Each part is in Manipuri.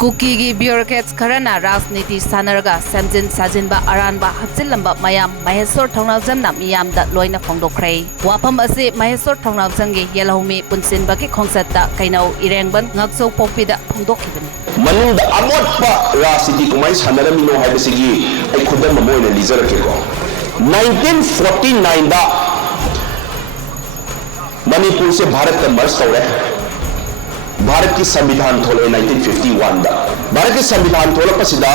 कुकी की ब्यूरोक्रेट्स खरना राजनीति सानरगा सेमजिन साजिनबा अरानबा हप्चिलंबा मयाम महेश्वर ठौनावजमना मियामदा लोइना फोंदोखरे वाफम असे महेश्वर ठौनावजमगे येलहौमी पुनसिनबगी खोंसत्ता कैनौ इरेंगबन ngakso pokpida फोंदोखिबनि मनुंग अमोटपा राजनीति कुमाई सानरमिनो हाइबसिगी आई खुदम मोइना लिजरकेको 1949 दा मणिपुर से भारत का मर्ज तौरे भारत की संविधान थोले 1951 दा भारत के संविधान थोले पसिदा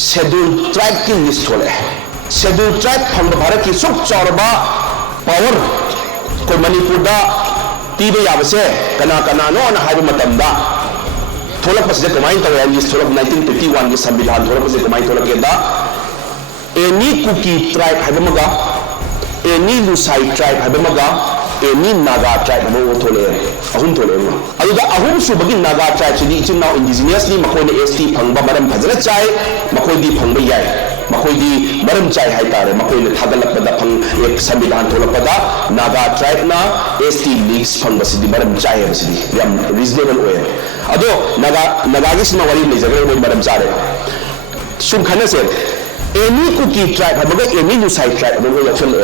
शेड्यूल ट्राइब की लिस्ट थोले शेड्यूल ट्राइब फंग भारत की सुख चौरबा पावर को मणिपुर दा तीबे याबसे कना कना नो ना हाइब मतमदा थोले पसिदा कमाइन तौरे लिस्ट थोले 1951 की संविधान थोले पसिदा कमाइन थोले केदा एनी कुकी ट्राइब हाइबमगा एनी लुसाई ट्राइब हाइबमगा एनी नागा ट्राइब वो थोले अहुम थोले अदुदा अहुम सुबगी नागा ट्राइब सिदी इचिना इंडिजिनियसली मखोइने एसटी फंगबा मरम फजरा चाय मखोइदी फंगबा याय मखोइदी मरम चाय हाइतारे मखोइने थागलपदा फंग एक संविधान थोलपदा नागा ट्राइब ना एसटी लीग्स फंगबा सिदी मरम चाय बसिदी याम रीजनेबल ओय अदो नागागी सिमा वाली लेजगरे वो मरम चारे सुम खने से एनी कुकी ट्राइब हबगा एनी लुसाई ट्राइब वो यक्सन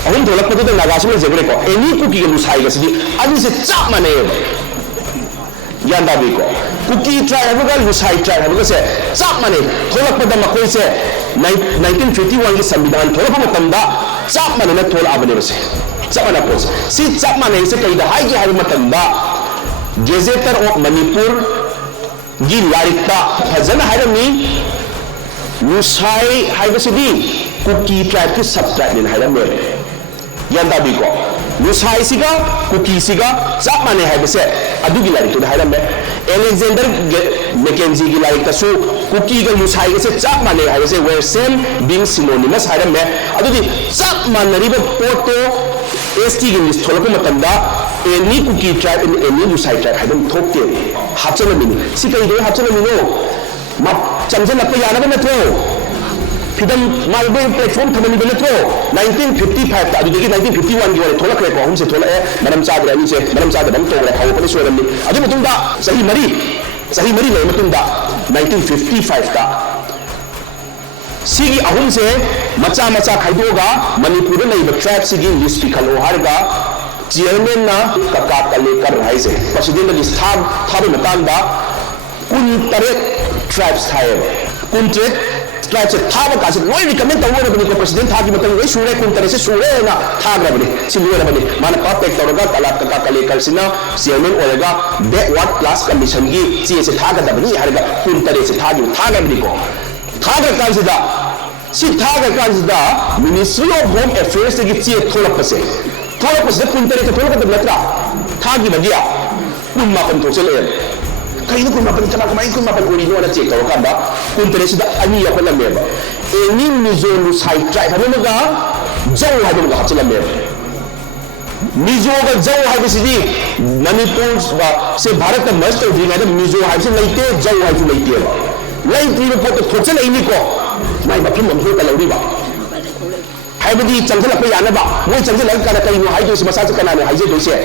अहुम थोलपद नागास जगरे को एनी कुकी लुसाई से चाप माने यान दाबीको कुकी ट्राइब लुसाई ट्राइब से चाप माने थोलपद मकोई से 1951 की संविधान थोलप चाप माने थोलबने से चाप माना पोस सी चाप माने से कई हाई गेजेटर ऑफ मणिपुर की लारिकता फजन हाइरमी लुसाई हाइबसिदी कुकी ट्राइब की सब ट्राइब ने हाइरमे यादाबी को लुसाई सिगा कुकी सिगा चाप माने हाइबसे अदुगी लारिक तो हाइरमे एलेक्जेंडर मैकेंजी की लारिक तसु कुकी का लुसाई से चाप माने हाइबसे वेर सेम बीइंग सिनोनिमस हाइरमे अदुगी चाप मानरिबो पोटो एसटी की लिस्ट थोलको मतंदा any Kuki tribe and any Lushai tribe हाइदम थोकते हाचलमिनी सिकैदो हाचलमिनो मा चमजलप यानबे नथ्रो फिदम मालबे प्लेटफॉर्म थमनिबे नथ्रो 1955 अदुदगी 1951 की वाले थोलकरे को हम से थोलए मरम चादरे अनि से मरम चादरे बम तोगरे हाउ पने सोरमनी अदु मतुंदा सही मरी ले मतुंदा 1955 का सिगी अहुम से मचा खाइदोगा मणिपुर में ट्राइब सिगी लिस्ट पिखलो हारगा चेयरमैन ना कका कलेकर हाइसे प्रेसिडेंट लिस्ट थाबे मतंदा कुन तरे ट्राइब्स थाए कुन ट्राइब से थाब का से लोई रिकमेंड तवो बनी को प्रेसिडेंट था की मतलब वही सूरे कुन तरह से सूरे ना थाग रबनी सिलुए रबनी मान परफेक्ट तौरगा कला का कलेकर सिना चेयरमैन ओरेगा बैकवर्ड क्लास कमीशन की चे से थाग दबनी हरगा कुन तरह से थाग रबनी को थाग कांसिदा सी थाग कांसिदा मिनिस्ट्री ऑफ होम अफेयर्स की चे थोलपसे कुन तरह से थोलक नत्रा थागी बगिया कुन मापन थोचले कहीं कुन मापन कना कमाई कुन मापन ओरी नो चेक तौर कांदा कुन तरह से अनि यपलमेबा एनी मिजोलु साइड ट्राइब हबमगा जौ हबमगा हचलमेबा मिजो का जौ हाइबसिदी मणिपुर से भारत का मस्त उठिङाद मिजो हाइबसे लैते जौ हाइबसे लैतेबा लैत्रिबा पोत थोचलैनी को माइ बफिम हमसो तलौरिबा हाइबदी चंगलप यानबा मोय चंगलक kana कइनो हाइदो से मसा से कनाने हाइजे दोसे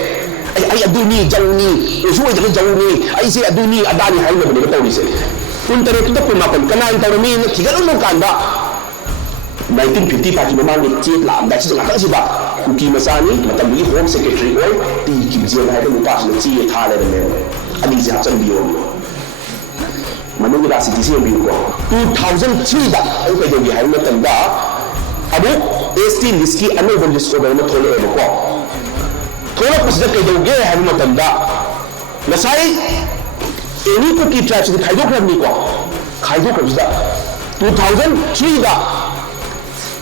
आई अदुनी जौनी उसु जग जौनी आई से अदुनी अदानी हाइनो बने तौरी से कुन तरह तो पुनापन कनान तौरमी न थिगल नो कांदा 1955 की ममांग चेक ला अंदा से लाका सिदा कुकी मसानी मतलब ये होम सेक्रेटरी ओय टी की जेल हाइदो मुपास ने ची था ले ने अदी से हचन बियो मनु राशि से बियो को 2003 दा आई के जोगी हाइनो तंदा अब एसटी लिस्ट की अनोबल लिस्ट को में थोले को थोड़ा कुछ के दोगे है मतंदा नसाई एनी को की ट्राइब से खाइदो करनी को खाइदो करदा 2003 दा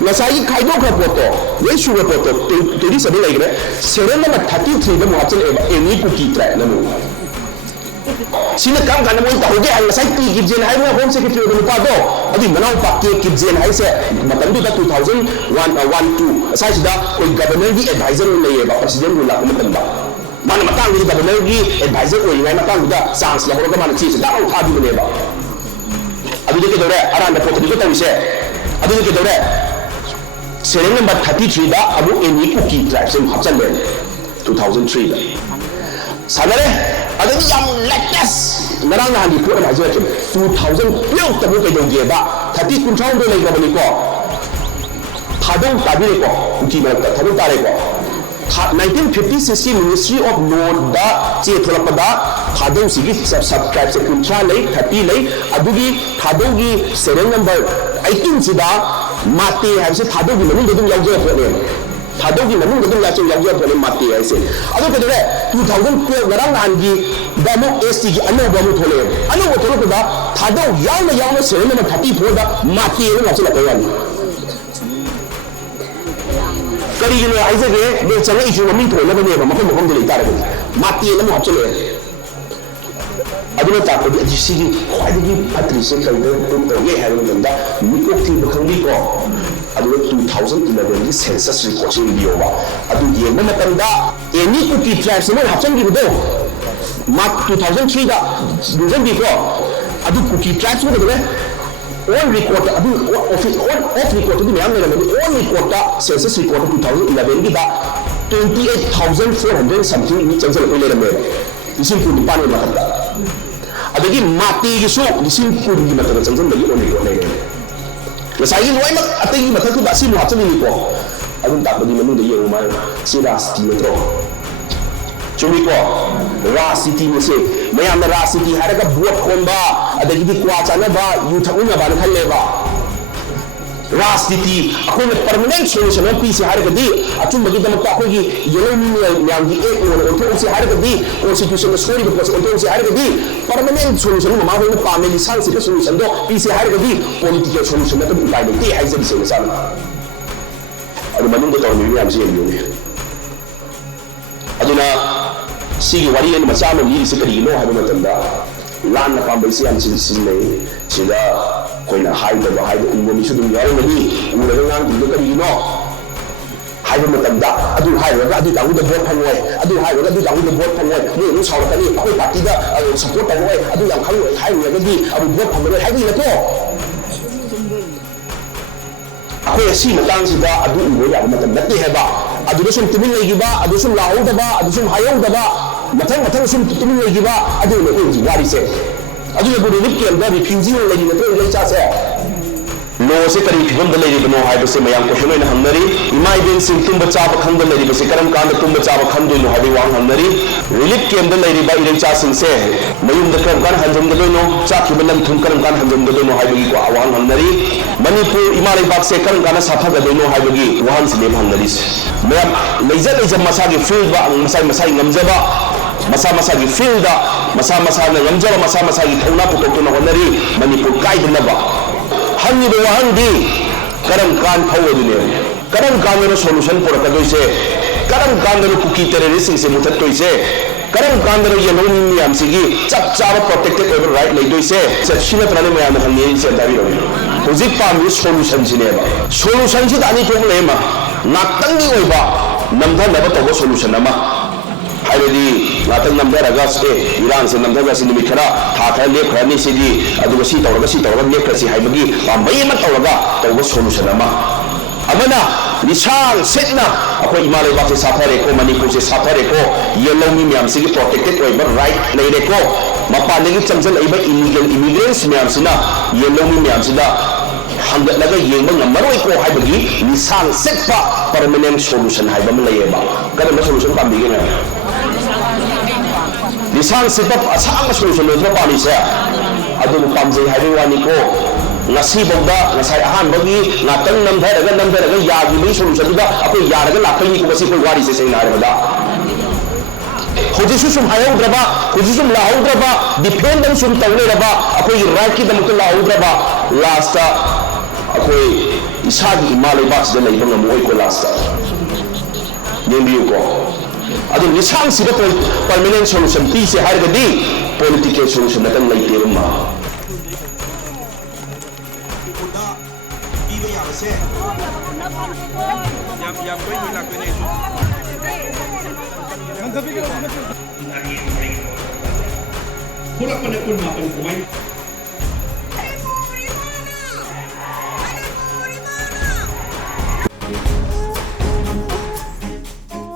नसाई खाइदो कर पोतो ये शुरू पोतो तेरी सभी लग रहे सेरेन नंबर 33 दा मुआचल एनी को की ट्राइब नमु सिने काम करने में होगे है नसाई की गिजेन है होम सेक्रेटरी को पादो अभी मनाउ पाके गिजेन है से मतलब दा 2001 2 साइज दा कोई गवर्नर की एडवाइजर नहीं है प्रेसिडेंट को लाको मतलब मान मतंग की गवर्नर की एडवाइजर को है मतंग दा चांस ला होगा मान चीज दा उठा दी बनेबा अभी के दौरे अरान दा पोत को तरिसे अभी के दौरे सेरेन नंबर 33 दा अब एनी कुकी ट्राइब से हचल ले 2003 दा सागरे adagi yam latest narang na handi po na hajo kin 2012 tabu kai dong ge ba 30 kunchang do lai ga bani ko thadong tabi ko uki ma thadong tare ko 1950 Ministry of Law da che tholakpada thadong sigi subscribe se kuncha lai 30 lai adugi thadong gi serial number 18 sida mate habse thadong gi manung dum yauja ko ne thadong gi manung dum yauja ko ne mate haise adu ke de 2012 garang angi damo ST gi anu bamu thole anu bo thole da thadong yauna serial number 34 da mate ne ngachila ko yani करीगिनो आइजगे bay change issue ममिंग थोले बने बा मखम मखम दिले तारे माती न मो हचले अदुनो ताको दिसिगी ख्वाइदगी पत्रिसे कइदे तुम तो ये हैरो नंदा मिको थी बखंगी को अदुनो 2011 की सेंसस रिपोर्ट से लियो बा अदु ये मतंदा एनी कुकी ट्राइब्स ने हचंगी बदो मार्क 2003 दा दुजन भी को अदु कुकी ट्राइब्स में दे all record adu office all off record di myam le all record census record 2011 gi da 28400 something ni changsel ko le me isin ku di panu ma ta adagi mati gi so isin ku di ma ta changsel bagi on record le le sai gi loi ma atagi ma ta ku da si mu ha chani ni ko adun ta bagi manu de ye ma si da sti le tro chumi ko ra city ni se mayam na ra city haraga buat khomba adagi di kwa chana ba yu thakuna ba khalle ba राजनीति अखोने परमानेंट सोल्यूशन पी से हारगदी अचुम बगी दम को अखोगी येलोमी म्याम की एक ओन ओथो से हारगदी कॉन्स्टिट्यूशन स्टोरी बको ओथो से हारगदी परमानेंट सोल्यूशन ममा होने पामे लिसान से सोल्यूशन दो पी से हारगदी पॉलिटिकल सोल्यूशन न तो उपाय नहीं है जब से सान अदु मनुंग तो नि म्याम से योने अदुना सिगी वारी एन मचा नो यि से करी नो हाबे मतंदा लान ना पाम से हम सिन ले सिदा कोइना हाइदबा हाइद उंगोनी सुदुम यारगदी उरगा ngang du kari no हाइद मतंदा अदु हाइरगा अदु दाउ द vote phangoi अदु हाइरगा अदु दाउ the vote phangoi ni nu sawrakani akoi party da support tawoi अदु yang khangoi hairagadi अदु vote phangoi haidi na to akoi asi matang sida अदु उंगो ya matam natte heba अदु sum timin legiba अदु sum laudaba अदु sum hayodaba mathang sum timin legiba अदु ne inji wari se अदु ने बुरी लिप के अंदर रिफ्यूजी हो लगी तो ले चा से लो से करी फिगम द लेरी बनो हाय बसे मयाम को शनो न हमनरी इमा इबेन सिंह तुम बचा बखंद लेरी बसे करम कांद तुम बचा बखंद नो हाबी वांग हमनरी रिलिप के अंदर लेरी बा इरें चा सिंह से मयुम द करम कान हंजम द नो चा की बलम तुम करम कान हंजम द नो हाय बगी को आवांग हमनरी मणिपुर इमा लेबाक से करम कान साफा द नो हाय बगी वहां से ले हमनरी मयाम लेजा मसा के फील्ड बा मसाई ngमजबा मसा की फील्ड मसा ने ngमजबा मसा की थौना पुतोक न होनरी मणिपुर काइदनबा हन्नी दो हंदी करम कान फौदुने करम कान नो सॉल्यूशन पुरकदोइसे करम कान नो कुकी टेररिस्ट से मुथतोइसे करम कान नो येलोनी मियाम सिगी चप चाब प्रोटेक्टेड ओवर राइट लेदोइसे सचिना त्रने मयाम हन्नी से दाबी रो होजिक पामी सॉल्यूशन सिनेबा सॉल्यूशन सि दानी थोक लेमा नाक्तंगी ओइबा नमधनबा तबो सॉल्यूशन अमा हाइबदी नातंग नमदरगा से ईरान से नमदरगा से निमित खरा था था लेप खरनी से जी अदुगा सी तौरगा लेप खरसी हाइबगी पामबई म तौरगा तौबा सॉल्यूशन अमा अमना निशान सेटना अखो इमाले बाक से साफरे को मणिपुर से साफरे को येलोमी म्याम से प्रोटेक्टेड ओइबा राइट लेरे को मपानेगी चंजल ओइबा इलीगल इमिग्रेंट्स म्याम सिना येलोमी म्याम सिदा हंगलगा येंबा ngमरोय को हाइबगी निशान सेटपा परमानेंट सॉल्यूशन हाइबा म लेयेबा करम सॉल्यूशन पामबिगे ना निशान सेटअप असांग सॉल्यूशन लो पानी से अदु पामजे हाइबे वानी को ngasi bogda ngasai ahan bagi ngatang namdaraga yagi bi solution da akoi yaraga lakai ko basi ko wari se na da hoji sum hayo draba hoji sum lahau draba defend sum tawle raba akoi right ki damuk lahau draba last akoi isagi himalay box da lai bang moi ko last nembi ko adu nisang sida permanent solution pi se har gadi political solution da lai terma yang koy mo lak ni so man tabi ko pula pa na kun ma